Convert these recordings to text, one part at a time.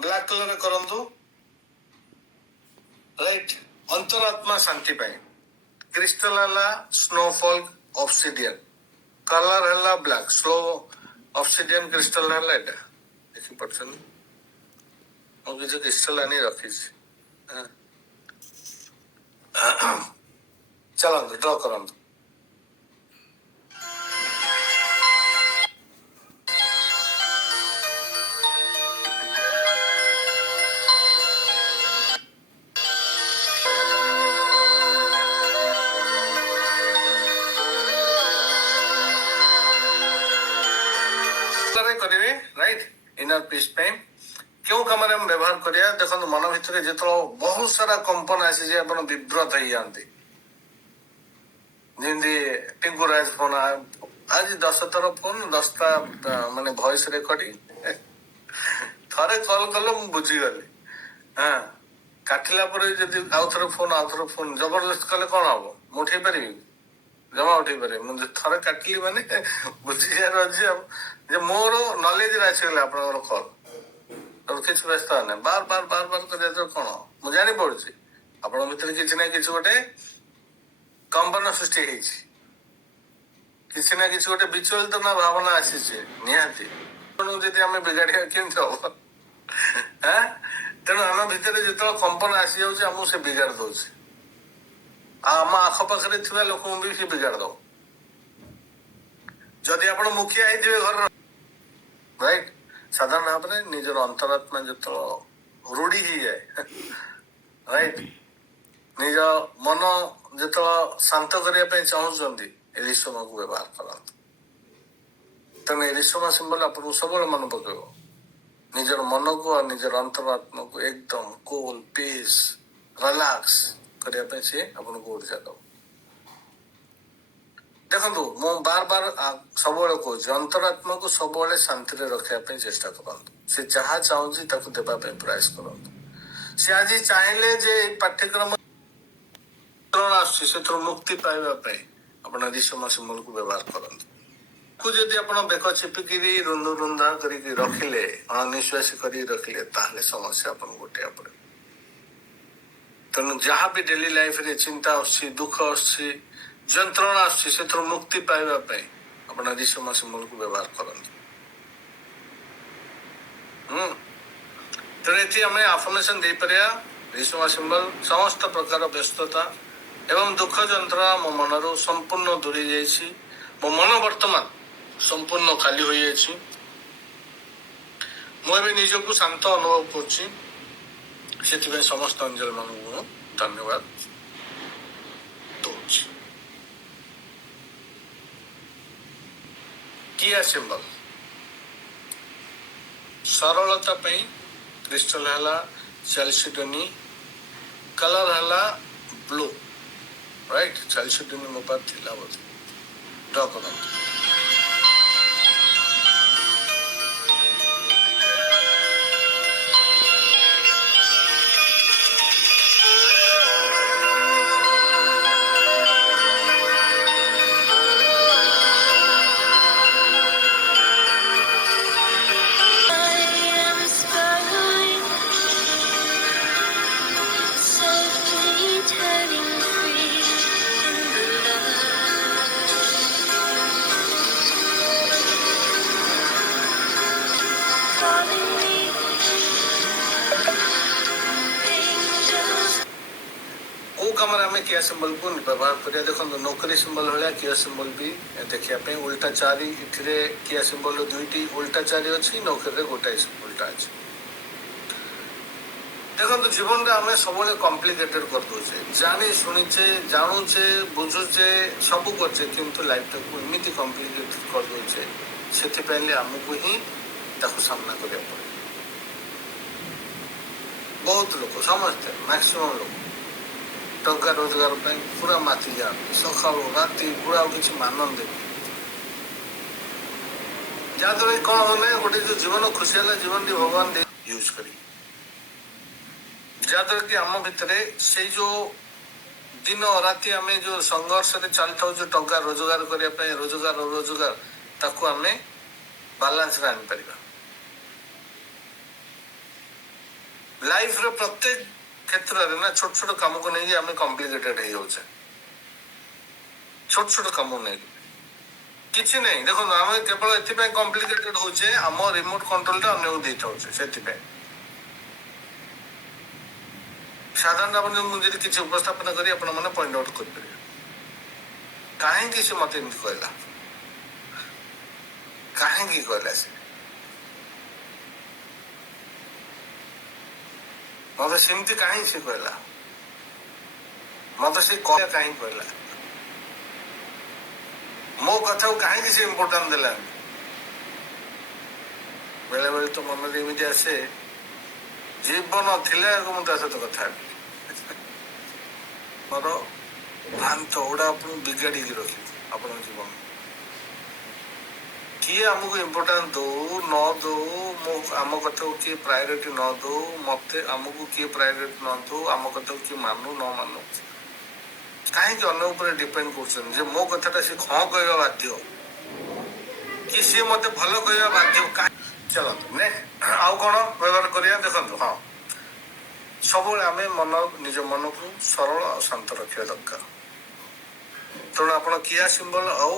Black colour करंतु right अंतरात्मा शांति पाए क्रिस्टल हला स्नोफॉल ऑब्सिडियन कलर हला ब्लैक स्लो ऑब्सिडियन क्रिस्टल हला एटा देखि पड़छन मो किछ क्रिस्टल आनी रखिस चलंतु ड्रॉ करंतु करेंगे राइट इनर पीस पे क्यों कम व्यवहार करिया देखो मन भितर जो बहुत सारा कंपन आसी जे अपन विव्रत हो जाती जमी टिंकुराज फोन आज 10 थर फोन 10टा माने वॉइस रिकॉर्डिंग थरे कॉल कल मु बुझीगली हाँ काटिला आउ थे फोन जबरदस्त कले कौन हम मुठे पारि जमा उठे पारे मुझे थरे काटिली माने बुझी जार अच्छे मोर नॉलेज आसीगला आप कॉल और किसी व्यस्त ना बार बार बार बार कर कौन मुझे जानी पड़ी आपण भर किसी ना कि गोटे कंपन सृष्टि किसी ना कि गोटे विचलित ना भावना आसी निहाती जदि आम बिगाड़ केमती हम हाँ तेणु आम भितर जो कंपन आसी जाऊँ से बिगाड़ दौर आम आखपाखे थोड़ा लोक भी सी बिगाड़ दो जदि आप मुखिया होते घर राइट साधारण भाव में निजर अंतरात्मा जो रूढ़ी हो जाए राइट निज मन जो शांत करने चाहते एरिसोमा को व्यवहार कर तेना एरिसोमा सिंबल आपको सब मन पकेब निजर मन को और निजर अंतरात्मा को एकदम कूल पीस रिलैक्स करने सी आपको ऊर्जा दब देखो मु बार बार सब कहूँ अंतरात्मा को सब शांति रखापी चेष्टा करते से जहाँ चाहूँ देवाई प्रयास करते सी आज चाहिए जे पाठ्यक्रम मुक्ति पाइबापी आप ऋषम सिंबल को व्यवहार करते जदि आप बेक चिपिकी रुंदा रुंदा कर रखिले अनिश्वासी कर रखिले ताहले समस्या आपन गोटे पड़े तेणु जहाँ भी डेली लाइफ रे चिंता आसी दुख आसी जंत्रणा आसी से मुक्ति पाइबापी आप ऋषम सिंबल को व्यवहार करते तेणु आम आफर्मेशन दे पारिया ऋषम सिंबल समस्त प्रकार व्यस्तता एवं दुख जंत्रणा मो मनरू संपूर्ण दूरी जाइए मो मन वर्तमान संपूर्ण खाली हो जाइए मुझे निजक शांत अनुभव कर समस्त अंजल मान धन्यवाद दूची किया सिंबल सरलता क्रिस्टल है चैल्सिडोनी कलर है ब्लू राइट चैल्सिडोनी मो पास थिला बोधे ड्रॉ कर कमरा में किया सिंबल को व्यवहार करिया देखो नौकरी सिंबल भाया किया सिंबल भी देखा उल्टा चारि इथिरे किया सिंबल दुईटी उल्टा चारि अच्छी नौकरी गोटाए उल्टा अच्छे देखो जीवन में आम सब कम्प्लिकेटेड कर दे जानी शुणीचे जानूचे बुझुचे सब करचे किंतु लाइफ टाक एमती कम्प्लिकेटेड कर दे से आमको ही सामना करा पड़े बहुत लोग समस्ते मैक्सिमम लोग टंका रोजगार पूरा माति जाती सका राति पूरा किसी मानंद जहाद्वारा कौन होने गोटे जो जीवन खुशी है जीवन टी भगवान यूज कर जहाद्वारा कि आम भितर से जो दिन राति आम जो संघर्ष चलता जो टंका रोजगार करने रोजगार रोजगार ताकू आम बालांस आनी पार लाइफ रे प्रत्येक क्षेत्र रे ना छोट छोट काम को नहीं आम कॉम्प्लिकेटेड हो जाऊे छोट छोट काम नहीं किसी नहीं देखो आम केवल ये कॉम्प्लिकेटेड होचे आम रिमोट कंट्रोल टा अन्य दे से साधारण आप मुझे किसी उपस्थापन करी आपण मैंने पॉइंट आउट कर कहीं मत कहला कहीं कहला से मत सेमती कहीं से कहला मत से कहीं कहला मो कथा कहीं से इम्पोर्टाट देला बेले बेले तो मन एमती आसे जीवन थिले मुझे सहित कथा मोर भ्रांत गुड़ा बिगाड़ी रखी आप जीवन किए आमको इम्पोर्टाट दो न दो आम कथा किए प्रायोरिटी न दो मत आमको किए प्रायोरिटी न दो आम कथा किए मानू न मानू कहीं अन्य डिपेंड कर मो कथा सी हाँ कह बाध्य कि सी मत भल कह बाध्य चलते ने आउ कौन व्यवहार करिया देखो हाँ सब आम मन निज मन को सरल और शांत रखा दरकार तेणु आप किया सिंबल आउ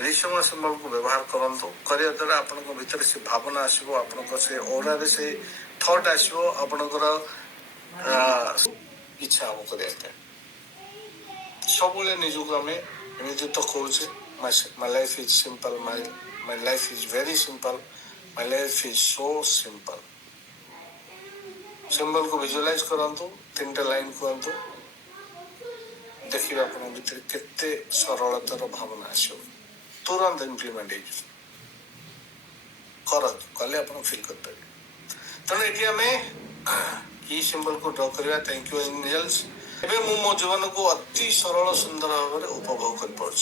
रिसम सिंबल को व्यवहार करंतु करिया द्वारा आपन भीतर से भावना आसो आपण से ओरा रे से थॉट आसो आपणकर इच्छा हम करिया सब निजक आम एमती तो कहे my life is simple my life is very simple my life is so simple symbol को विजुअलाइज करंतु 3टा लाइन कहतु देखिए आप भीतर केते सरलतार भावना आसो तुरंत इम्प्लीमेंट कले आप फिल कर तेणु ये आम ई सिंबल को ड्र करवा थैंक यू एंजल्स एबे मु मो जीवन को अति सरल सुंदर भाव में उपभोग कर पार्छ।